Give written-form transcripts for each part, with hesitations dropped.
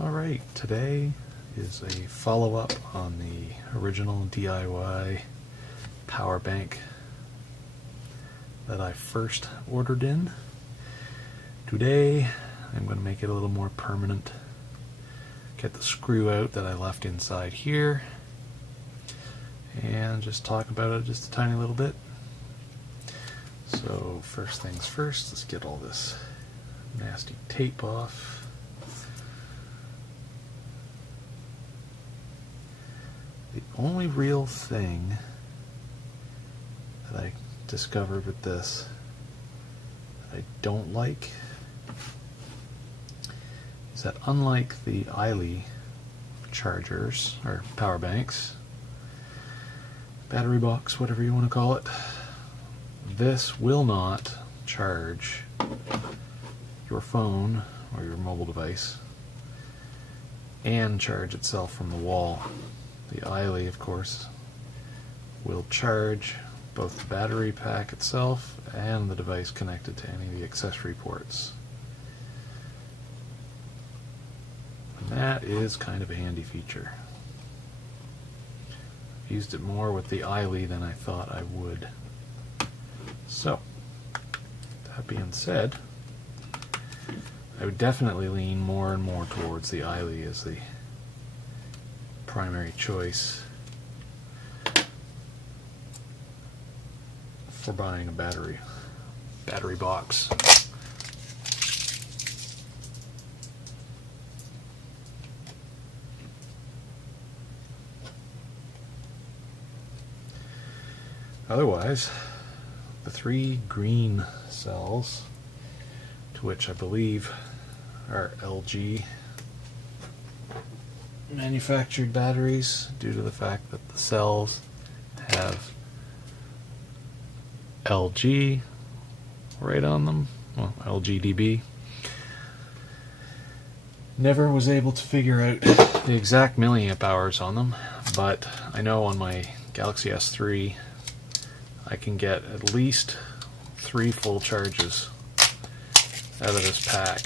Alright, today is a follow-up on the original DIY power bank that I first ordered in. Today I'm going to make it a little more permanent. Get the screw out that I left inside here and just talk about it just a tiny little bit. So first things first, let's get all this nasty tape off. The only real thing that I discovered with this that I don't like is that unlike the Iley chargers, or power banks, battery box, whatever you want to call it, this will not charge your phone or your mobile device and charge itself from the wall. The Iley, of course, will charge both the battery pack itself and the device connected to any of the accessory ports. And that is kind of a handy feature. I've used it more with the Iley than I thought I would. So, that being said, I would definitely lean more and more towards the Iley as the primary choice for buying a battery box. Otherwise, the three green cells, to which I believe are LG manufactured batteries, due to the fact that the cells have LG right on them, well, LGDB. Never was able to figure out the exact milliamp hours on them, but I know on my Galaxy S3 I can get at least 3 full charges out of this pack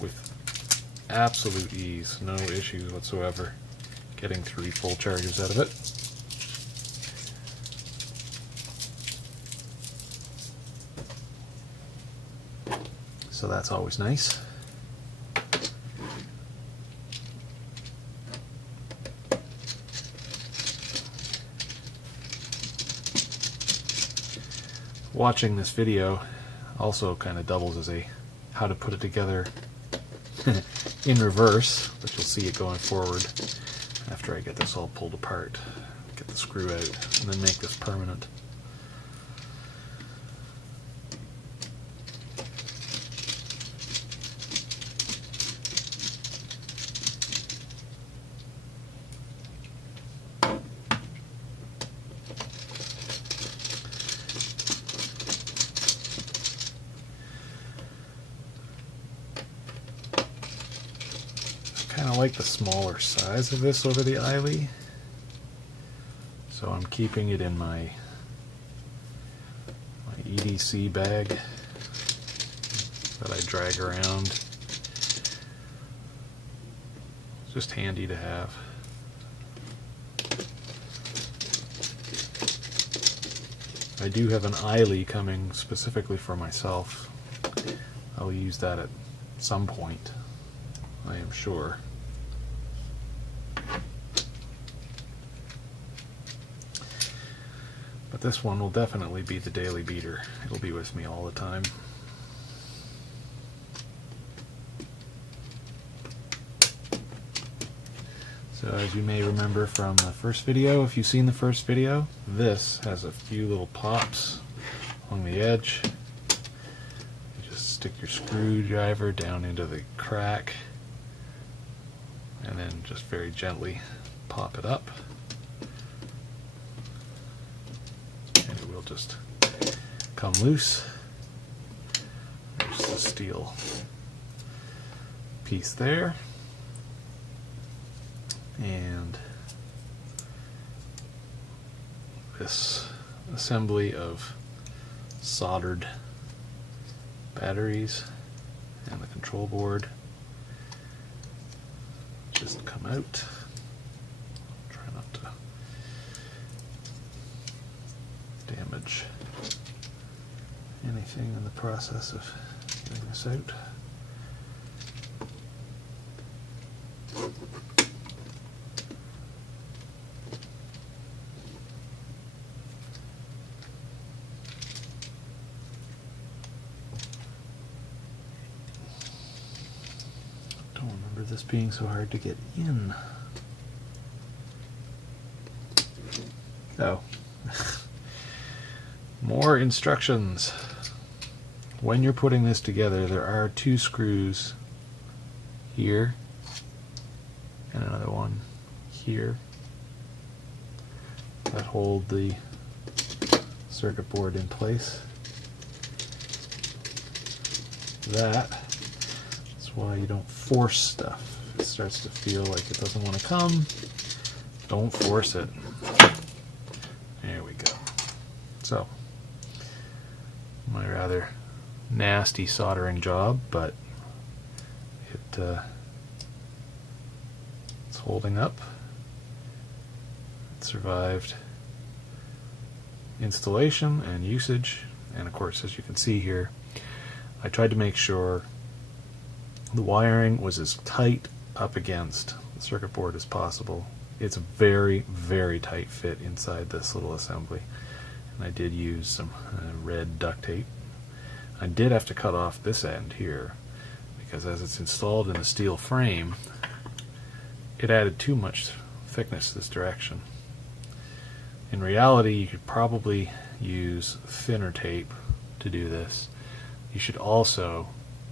with absolute ease, no issues whatsoever getting 3 full charges out of it. So that's always nice. Watching this video also kind of doubles as a how to put it together in reverse, but you'll see it going forward after I get this all pulled apart, get the screw out, and then make this permanent. I like the smaller size of this over the Iley, so I'm keeping it in my EDC bag that I drag around. It's just handy to have. I do have an Iley coming specifically for myself. I'll use that at some point, I am sure. But this one will definitely be the daily beater. It'll be with me all the time. So as you may remember from the first video, if you've seen the first video, this has a few little pops along the edge. You just stick your screwdriver down into the crack and then just very gently pop it up. Will just come loose. There's the steel piece there, and this assembly of soldered batteries and the control board just come out. Try not to damage anything in the process of getting this out. Don't remember this being so hard to get in. Oh. More instructions. When you're putting this together, there are 2 screws here and another one here that hold the circuit board in place. That's why you don't force stuff. If it starts to feel like it doesn't want to come, don't force it. There we go. So, my rather nasty soldering job, but it's holding up. It survived installation and usage, and of course, as you can see here, I tried to make sure the wiring was as tight up against the circuit board as possible. It's a very, very tight fit inside this little assembly, and I did use some red duct tape. I did have to cut off this end here because as it's installed in a steel frame, it added too much thickness this direction. In reality, you could probably use thinner tape to do this. You should also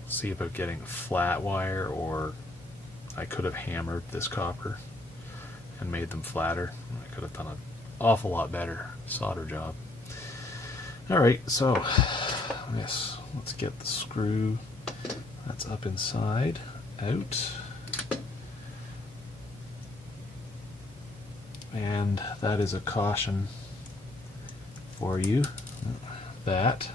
see about getting flat wire, or I could have hammered this copper and made them flatter. I could have done an awful lot better solder job. Alright, so yes, let's get the screw that's up inside out. And that is a caution for you that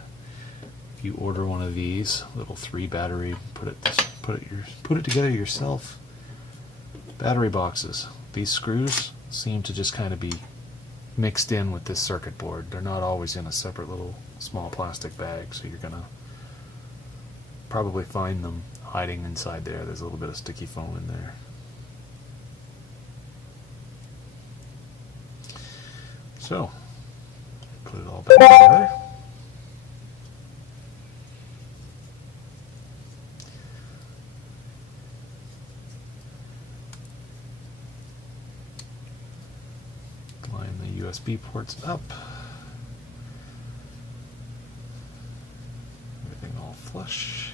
if you order one of these little 3 battery, put it together yourself battery boxes, these screws seem to just kind of be mixed in with this circuit board. They're not always in a separate little small plastic bag, so you're gonna probably find them hiding inside there. There's a little bit of sticky foam in there. So, put it all back together. Line the USB ports up. Everything all flush.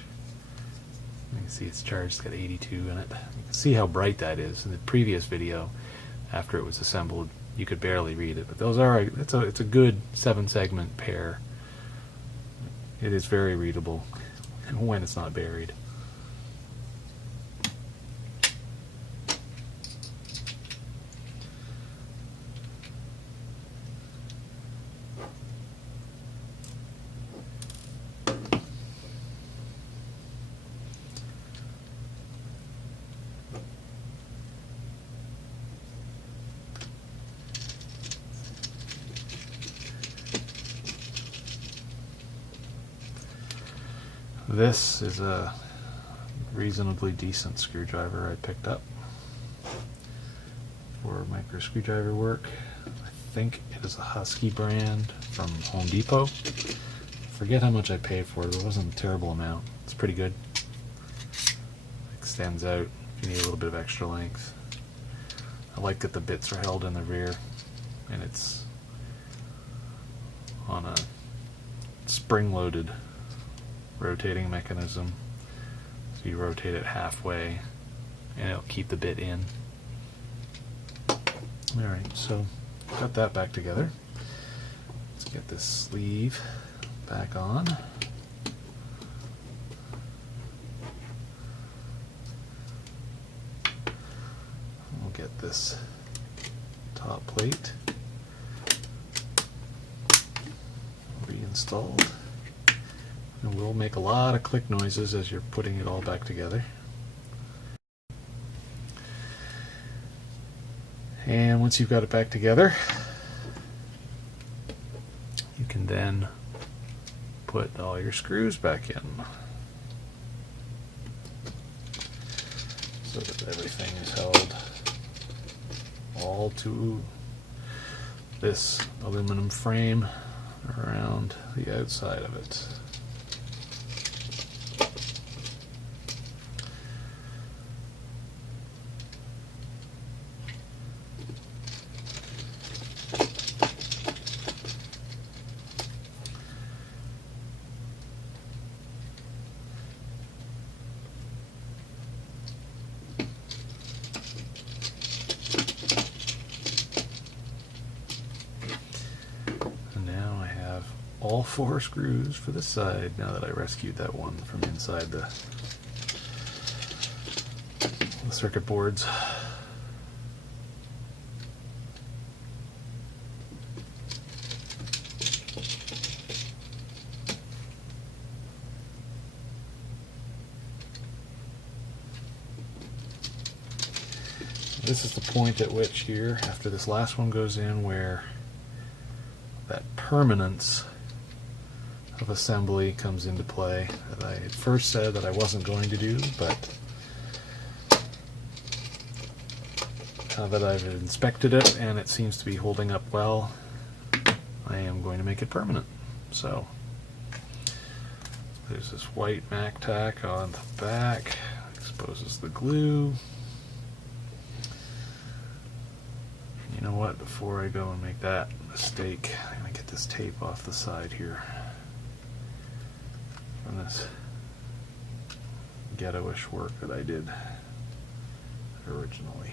You can see it's charged, it's got 82 in it. You can see how bright that is. In the previous video, after it was assembled, you could barely read it, but those are it's a good 7-segment pair. It is very readable when it's not buried. This is a reasonably decent screwdriver I picked up for micro screwdriver work. I think it is a Husky brand from Home Depot. I forget how much I paid for it. It wasn't a terrible amount. It's pretty good. Extends out if you need a little bit of extra length. I like that the bits are held in the rear, and it's on a spring-loaded rotating mechanism, so you rotate it halfway and it'll keep the bit in. Alright, so got that back together. Let's get this sleeve back on. We'll get this top plate reinstalled. And we'll make a lot of click noises as you're putting it all back together. And once you've got it back together, you can then put all your screws back in so that everything is held all to this aluminum frame around the outside of it. All 4 screws for the side now that I rescued that one from inside the circuit boards. This is the point at which here, after this last one goes in, where that permanence of assembly comes into play that I had first said that I wasn't going to do, but now that I've inspected it and it seems to be holding up well, I am going to make it permanent. So there's this white Mac tack on the back, exposes the glue. You know what, before I go and make that mistake, I'm going to get this tape off the side here from this ghetto-ish work that I did originally.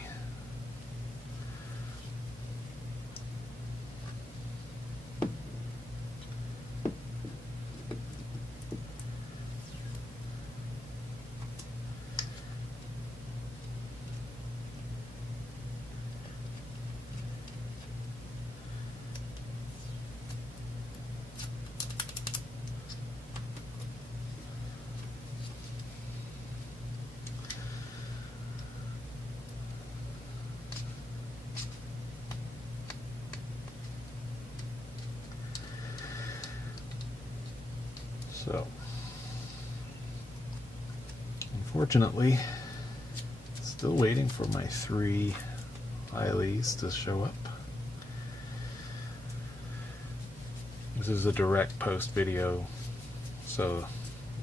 So, unfortunately, still waiting for my 3 Eileys to show up. This is a direct post video, so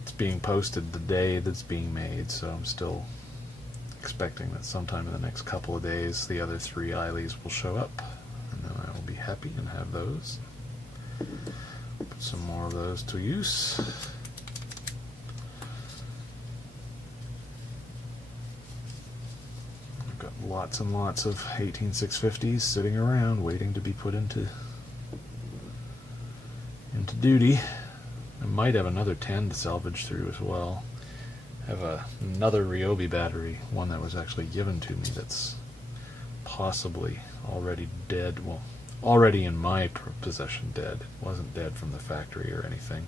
it's being posted the day that's being made, so I'm still expecting that sometime in the next couple of days the other 3 Eileys will show up, and then I will be happy and have those. Put some more of those to use. I've got lots and lots of 18650s sitting around waiting to be put into duty. I might have another 10 to salvage through as well. I have another Ryobi battery, one that was actually given to me that's possibly already dead. Well, already in my possession dead. It wasn't dead from the factory or anything.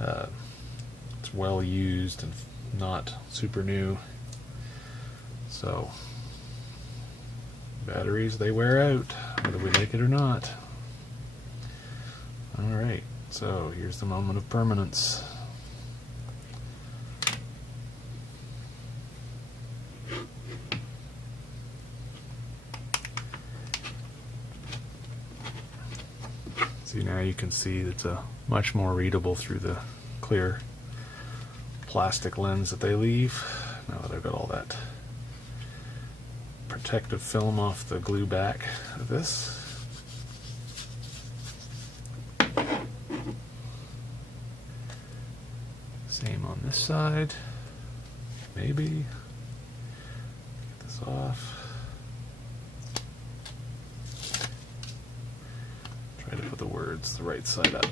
It's well used and not super new. So, batteries, they wear out, whether we like it or not. Alright, so here's the moment of permanence. See, now you can see it's much more readable through the clear plastic lens that they leave. Now that I've got all that protective film off the glue back of this. Same on this side. Maybe. Get this off. Try to put the words the right side up.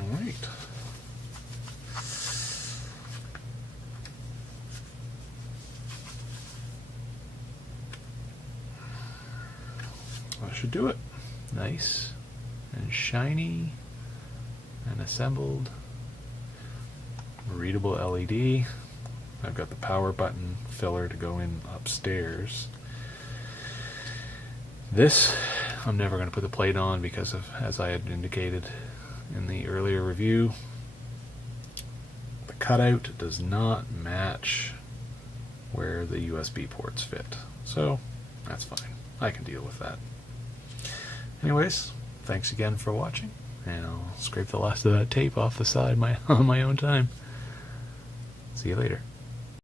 Alright. That should do it. Nice and shiny and assembled readable LED. I've got the power button filler to go in upstairs. This, I'm never going to put the plate on because of, as I had indicated in the earlier review, the cutout does not match where the USB ports fit. So that's fine. I can deal with that. Anyways, thanks again for watching, and I'll scrape the last of that tape off the side on my own time. See you later.